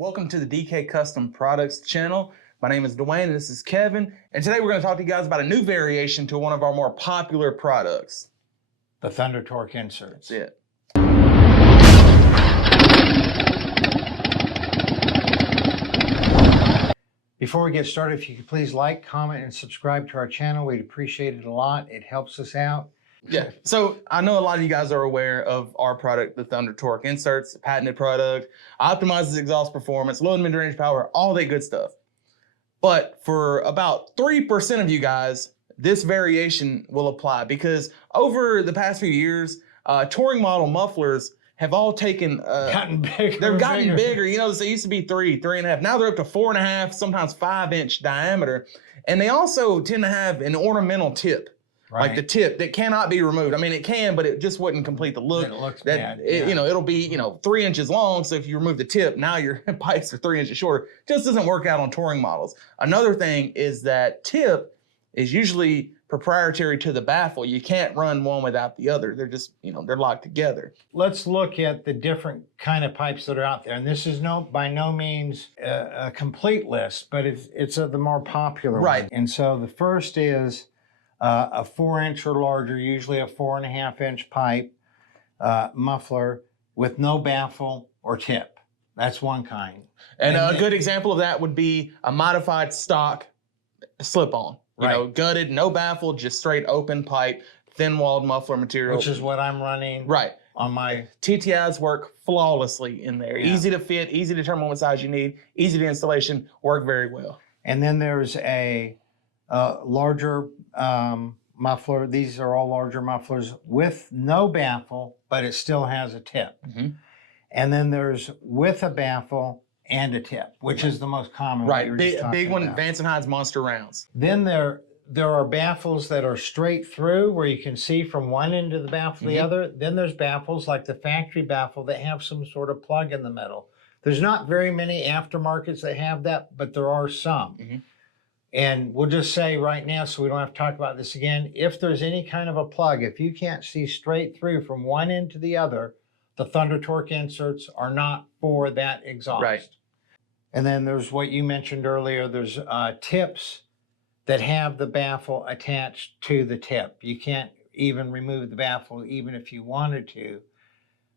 Welcome to the DK Custom Products channel. My name is Dwayne and this is Kevin. And today we're going to talk to you guys about a new variation to one of our more popular products. The Thunder Torque inserts. That's it. Before we get started, if you could please like, comment, and subscribe to our channel. We'd appreciate it a lot. It helps us out. Yeah, so I know a lot of you guys are aware of our product, the Thunder Torque inserts, patented product, optimizes exhaust performance, low and mid-range power, all that good stuff. But for about 3% of you guys, this variation will apply because over the past few years, touring model mufflers have all gotten bigger. They've gotten bigger. You know, so it used to be 3.5. Now they're up to 4.5, sometimes 5-inch diameter. And they also tend to have an ornamental tip. Right. Like the tip that cannot be removed. I mean, it can, but it just wouldn't complete the look. It looks bad. Yeah. You know, it'll be 3 inches long. So if you remove the tip, now your pipes are 3 inches shorter. Just doesn't work out on touring models. Another thing is that tip is usually proprietary to the baffle. You can't run one without the other. They're just, they're locked together. Let's look at the different kind of pipes that are out there. And this is by no means a complete list, but it's the more popular right. one. And so the first is a 4-inch or larger, usually a 4.5-inch pipe muffler with no baffle or tip. That's one kind. And a good example of that would be a modified stock slip-on. Gutted, no baffle, just straight open pipe, thin-walled muffler material. Which is what I'm running. Right. On my TTIs work flawlessly in there. Yeah. Easy to fit, easy to determine what size you need, easy to installation, work very well. And then there's a larger muffler. These are all larger mufflers with no baffle, but it still has a tip. Mm-hmm. And then there's with a baffle and a tip, which is the most common. Right, big one, Vance & Hyde's Monster Rounds. Then there are baffles that are straight through where you can see from one end of the baffle to the other. Then there's baffles like the factory baffle that have some sort of plug in the middle. There's not very many aftermarkets that have that, but there are some. Mm-hmm. And we'll just say right now, so we don't have to talk about this again, if there's any kind of a plug, if you can't see straight through from one end to the other, the Thunder Torque inserts are not for that exhaust. Right. And then there's what you mentioned earlier, there's tips that have the baffle attached to the tip. You can't even remove the baffle even if you wanted to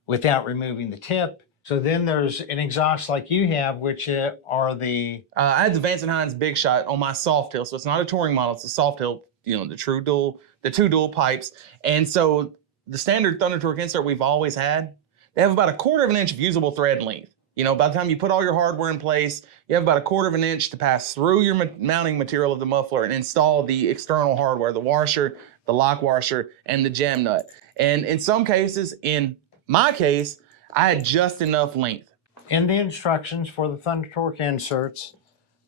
without removing the tip. So then there's an exhaust like you have, which are the... I had the Vance & Hines Big Shot on my soft tail, so it's not a touring model, it's a soft tail, the two dual pipes. And so the standard Thunder Torque insert we've always had, they have about 1/4 of an inch of usable thread length. By the time you put all your hardware in place, you have about 1/4 of an inch to pass through your mounting material of the muffler and install the external hardware, the washer, the lock washer, and the jam nut. And in some cases, in my case, I had just enough length. In the instructions for the Thunder Torque inserts,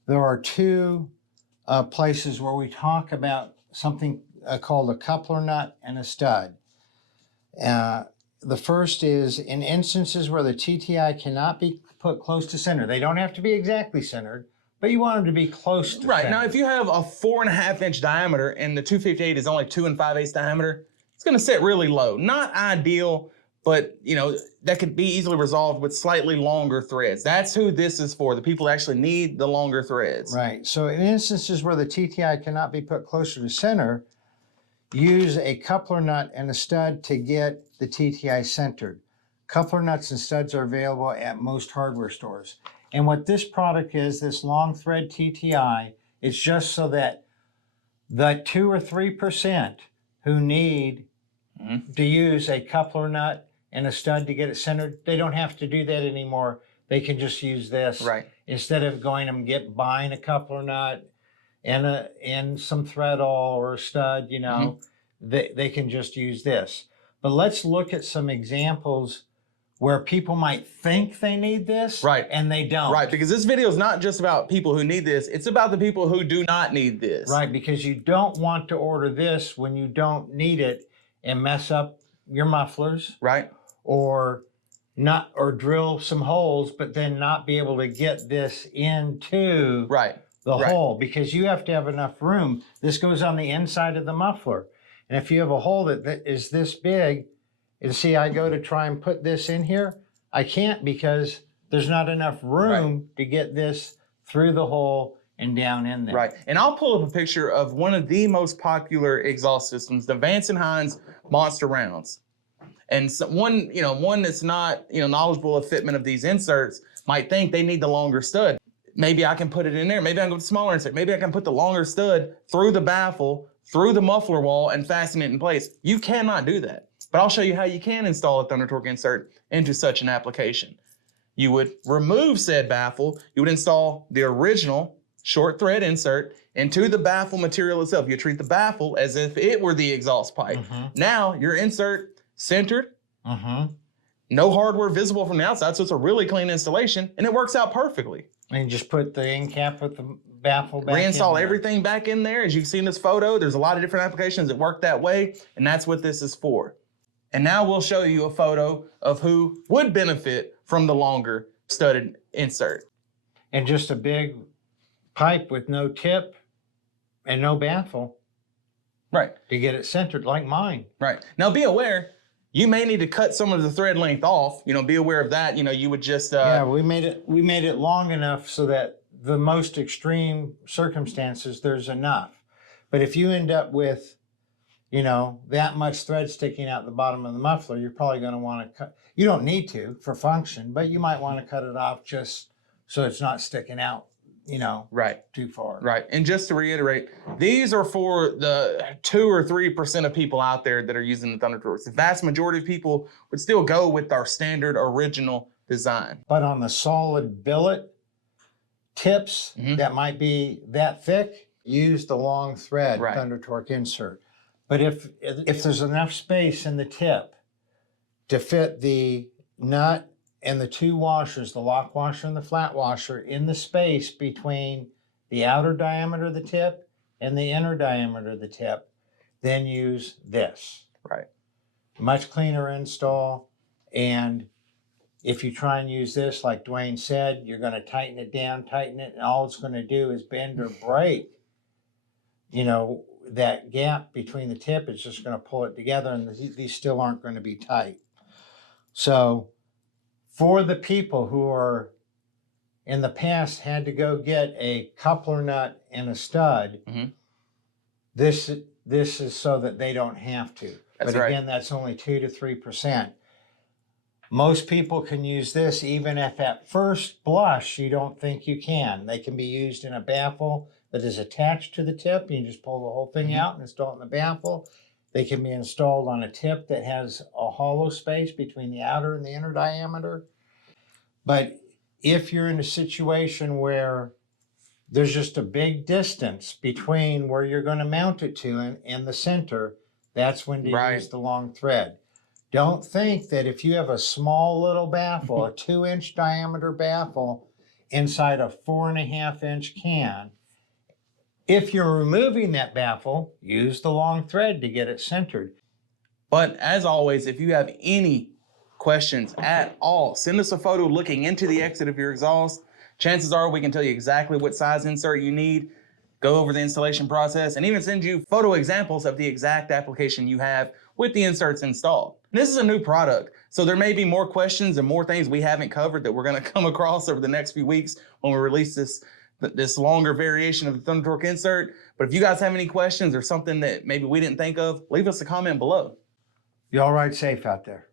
there are two places where we talk about something called a coupler nut and a stud. The first is in instances where the TTI cannot be put close to center. They don't have to be exactly centered, but you want them to be close to center. Right. Now, if you have a 4.5-inch diameter and the 258 is only 2 5/8 diameter, it's going to sit really low. Not ideal, but, that could be easily resolved with slightly longer threads. That's who this is for, the people that actually need the longer threads. Right. So in instances where the TTI cannot be put closer to center, use a coupler nut and a stud to get the TTI centered. Coupler nuts and studs are available at most hardware stores. And what this product is, this long thread TTI, is just so that the 2 or 3% who need to use a coupler nut and a stud to get it centered, they don't have to do that anymore. They can just use this. Right. Instead of going and buying a coupler nut and some thread all or a stud, they can just use this. But let's look at some examples where people might think they need this, right, and they don't. Right, because this video is not just about people who need this, it's about the people who do not need this. Right, because you don't want to order this when you don't need it and mess up your mufflers. Right. Or drill some holes, but then not be able to get this into the hole, because you have to have enough room. This goes on the inside of the muffler. And if you have a hole that is this big, and see, I go to try and put this in here, I can't because there's not enough room to get this through the hole and down in there. Right. And I'll pull up a picture of one of the most popular exhaust systems, the Vance & Hines Monster Rounds. And so one that's not, knowledgeable of fitment of these inserts might think they need the longer stud. Maybe I can put it in there. Maybe I can go with the smaller insert. Maybe I can put the longer stud through the baffle, through the muffler wall, and fasten it in place. You cannot do that. But I'll show you how you can install a Thunder Torque insert into such an application. You would remove said baffle. You would install the original short thread insert into the baffle material itself. You treat the baffle as if it were the exhaust pipe. Now your insert centered, no hardware visible from the outside, so it's a really clean installation, and it works out perfectly. And just put the end cap with the baffle back Reinstall in everything back in there. As you can see in this photo, there's a lot of different applications that work that way, and that's what this is for. And now we'll show you a photo of who would benefit from the longer studded insert. And just a big pipe with no tip and no baffle. Right. To get it centered like mine. Right. Now be aware, you may need to cut some of the thread length off. Be aware of that. You would just yeah, we made it long enough so that the most extreme circumstances there's enough. But if you end up with that much thread sticking out the bottom of the muffler, you're probably going to want to cut. You don't need to for function, but you might want to cut it off just so it's not sticking out, right, too far. Right. And just to reiterate, these are for the 2 or 3% of people out there that are using the Thunder Torques. The vast majority of people would still go with our standard original design. But on the solid billet tips that might be that thick, use the long thread Thunder Torque insert. But if there's enough space in the tip to fit the nut and the 2 washers, the lock washer and the flat washer, in the space between the outer diameter of the tip and the inner diameter of the tip, then use this. Right. Much cleaner install. And if you try and use this, like Dwayne said, you're going to tighten it down, tighten it, and all it's going to do is bend or break. That gap between the tip is just going to pull it together, and these still aren't going to be tight. So for the people who are in the past had to go get a coupler nut and a stud, this is so that they don't have to. But again, that's only 2 to 3%. Most people can use this even if at first blush you don't think you can. They can be used in a baffle that is attached to the tip. You just pull the whole thing out and install it in the baffle. They can be installed on a tip that has a hollow space between the outer and the inner diameter. But if you're in a situation where there's just a big distance between where you're going to mount it to and the center, that's when to use the long thread. Don't think that if you have a small little baffle, a 2-inch diameter baffle inside a 4.5-inch can, if you're removing that baffle, use the long thread to get it centered. But as always, if you have any questions at all, send us a photo looking into the exit of your exhaust. Chances are we can tell you exactly what size insert you need, go over the installation process, and even send you photo examples of the exact application you have with the inserts installed. And this is a new product, so there may be more questions and more things we haven't covered that we're going to come across over the next few weeks when we release this longer variation of the Thunder Torque insert. But if you guys have any questions or something that maybe we didn't think of, leave us a comment below. Y'all ride safe out there.